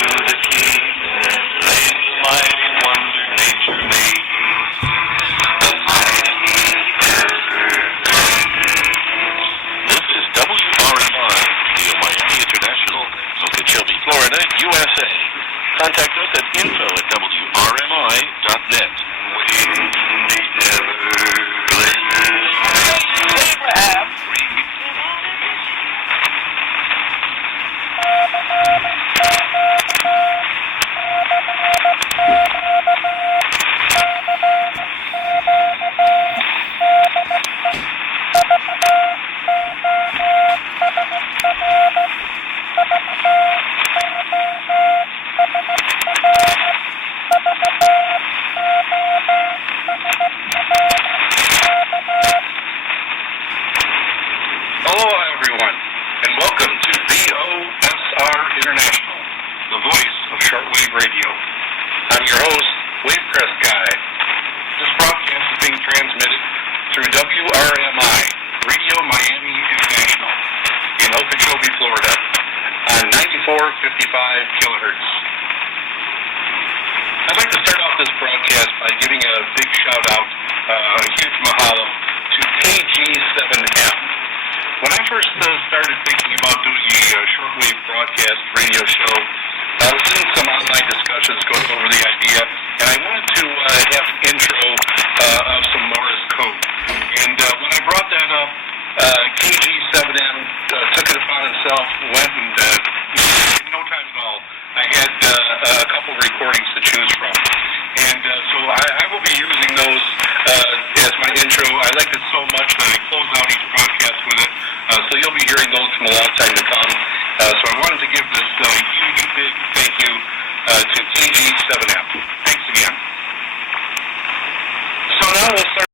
the key, lay the mighty wonder nature made. The mighty This is WRMI, Radio Miami International, Okeechobee, Florida, USA. Contact us at info@wrmi.net. Abraham. Hello, everyone, and welcome to VOSR International, the voice of Shortwave Radio. I'm your host, Wavecrest Guy. This broadcast is being transmitted through WRMI, Radio Miami International, in Okeechobee, Florida, on 9455 kHz. I'd like to start off this broadcast by giving a big shout-out, a huge mahalo, to KG7M. When I first started thinking about doing a shortwave broadcast radio show, I was in some online discussions going over the idea, and I wanted to have an intro of some Morse code. And when I brought that up, KG7M took it upon himself, went and in no time at all, I had a couple recordings to choose from. And so I will be using those as my intro. I liked it so much that I close out each broadcast with it. So you'll be hearing those from a long time to come. So I wanted to give this huge, big thank you to KG7M. Thanks again. So now we'll start.